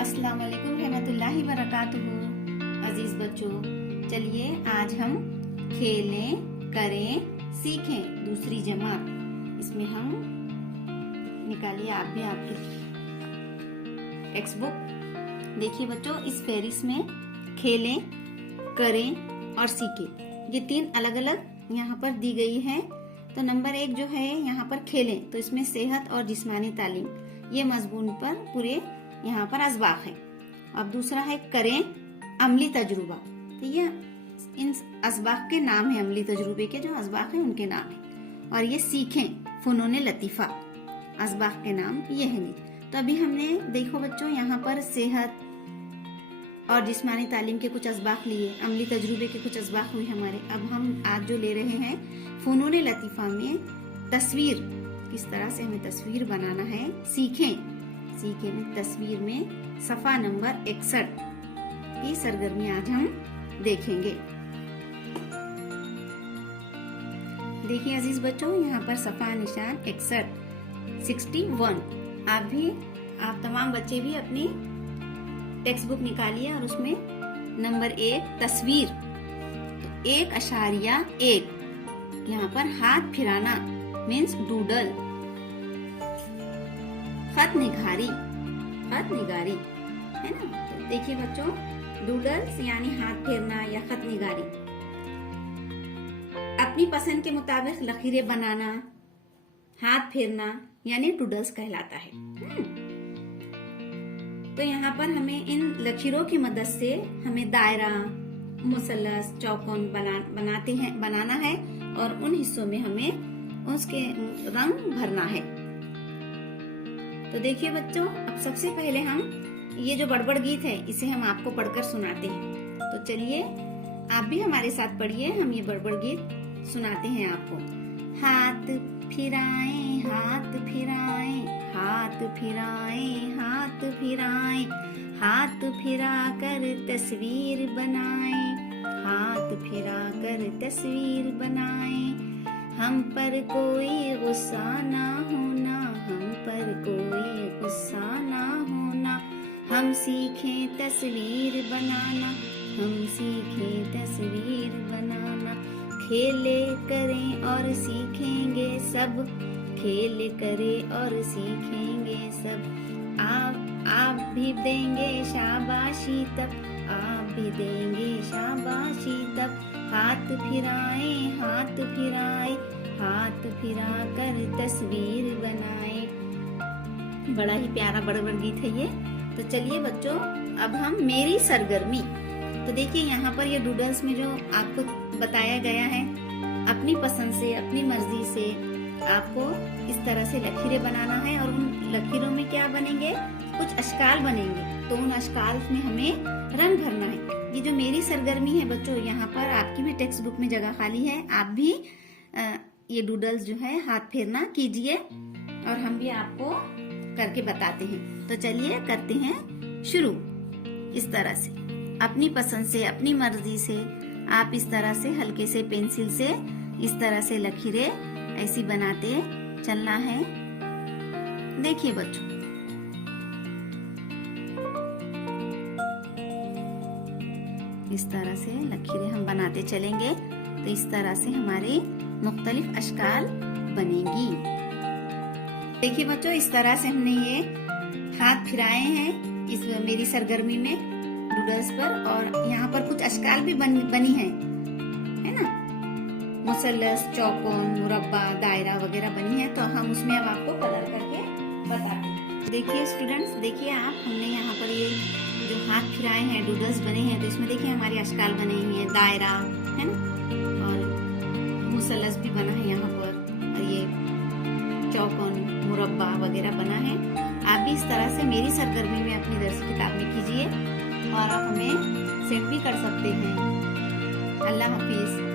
अस्सलाम वालेकुम रहमतुल्लाहि वबरकातुहू। अजीज बच्चों, चलिए आज हम खेलें, करें, सीखें दूसरी जमात। इसमें हम निकालिए आप भी आपकी टेक्स्ट बुक। देखिए बच्चों, इस फेरिस में खेलें, करें और सीखें ये तीन अलग अलग यहाँ पर दी गई है। तो नंबर 1 जो है यहाँ पर खेलें, तो इसमें सेहत और जिस्मानी तालीम ये मजमून पर पूरे यहाँ पर असबाक है। अब दूसरा है करें, अमली तजुर्बा। तो ये इन असबाक के नाम है, अमली तजुर्बे के जो असबाक है उनके नाम है। और ये सीखें, फुनून लतीफा, असबाक के नाम ये है। नहीं तो अभी हमने देखो बच्चों यहाँ पर सेहत और जिस्मानी तालीम के कुछ असबाक लिए, अमली तजुर्बे के कुछ असबाक हुए हमारे। अब हम आज जो ले रहे हैं फुनून लतीफा में तस्वीर, किस तरह से हमें तस्वीर बनाना है, सीखें में तस्वीर में सफा नंबर 61 की सरगर्मी आज हम देखेंगे। देखिए अजीज बच्चों, यहाँ पर सफा निशान 61 आप तमाम बच्चे भी अपनी टेक्स्ट बुक निकालिए और उसमें नंबर 1 तस्वीर, तो 1.1 यहाँ पर हाथ फिराना मीन्स डूडल, खत निगारी है ना। तो देखिए बच्चों, डूडल्स यानी हाथ फेरना या खत निगारी। अपनी पसंद के मुताबिक लकीरें बनाना, हाथ फेरना यानी डूडल्स कहलाता है। तो यहाँ पर हमें इन लकीरों की मदद से हमें दायरा, मुसल्लस, चौकोन बनाना है और उन हिस्सों में हमें उसके रंग भरना है। तो देखिए बच्चों, अब सबसे पहले हम ये जो बड़बड़ गीत है इसे हम आपको पढ़कर सुनाते हैं। तो चलिए आप भी हमारे साथ पढ़िए, हम ये बड़बड़ गीत सुनाते हैं आपको। हाथ फिराएं, हाथ फिराएं, हाथ फिराएं, हाथ फिराएं, हाथ फिरा कर तस्वीर बनाएं, हाथ फिरा कर तस्वीर बनाएं। हम पर कोई गुस्सा ना होना, हम पर कोई गुस्सा ना होना। हम सीखें तस्वीर बनाना, हम सीखें तस्वीर बनाना। खेले करें और सीखेंगे सब, खेल करें और सीखेंगे सब। आप भी देंगे शाबाशी तब, आप भी देंगे शाबाशी तब। हाथ फिराएं, हाथ फिराएं, हाथ फिरा कर तस्वीर बनाए। बड़ा ही प्यारा बड़बड़ गीत है ये। तो चलिए बच्चों, अब हम मेरी सरगर्मी। तो देखिए यहाँ पर ये डूडल्स में जो आपको बताया गया है, अपनी पसंद से, अपनी मर्जी से आपको इस तरह से लकीरें बनाना है और उन लकीरों में क्या बनेंगे, कुछ अशकाल बनेंगे। तो उन अशकाल में हमें रंग भरना है। ये जो मेरी सरगर्मी है बच्चों, यहाँ पर आपकी भी टेक्स्ट बुक में जगह खाली है। आप भी ये डूडल्स जो है हाथ फेरना कीजिए और हम भी आपको करके बताते हैं। तो चलिए करते हैं शुरू। इस तरह से अपनी पसंद से, अपनी मर्जी से आप इस तरह से हल्के से पेंसिल से इस तरह से लकीरें ऐसी बनाते चलना है। देखिए बच्चों, इस तरह से लकीरें हम बनाते चलेंगे तो इस तरह से हमारी मुख्तलिफ अशकाल बनेगी। देखिए बच्चों, इस तरह से हमने ये हाथ फिराए हैं इस मेरी सरगर्मी में डूडल्स पर, और यहाँ पर कुछ अशकाल भी बनी है ना। मुसल्लस, चौकोन, मुरब्बा, दायरा वगैरह बनी है। तो हम उसमें अब आपको कलर करके बताते हैं। देखिए स्टूडेंट्स, देखिए आप, हमने यहाँ पर ये जो हाथ फिराए हैं, डूडल्स बने हैं, तो इसमें देखिए हमारी अशकाल बने हुई है, दायरा है ना, और मुसल्लस भी बना है यहाँ पर, और ये चौकोन, मुरब्बा वगैरह बना है। आप भी इस तरह से मेरी सरगर्मी में अपनी दरसी किताब में कीजिए और आप हमें सेंड भी कर सकते हैं। अल्लाह हाफिज।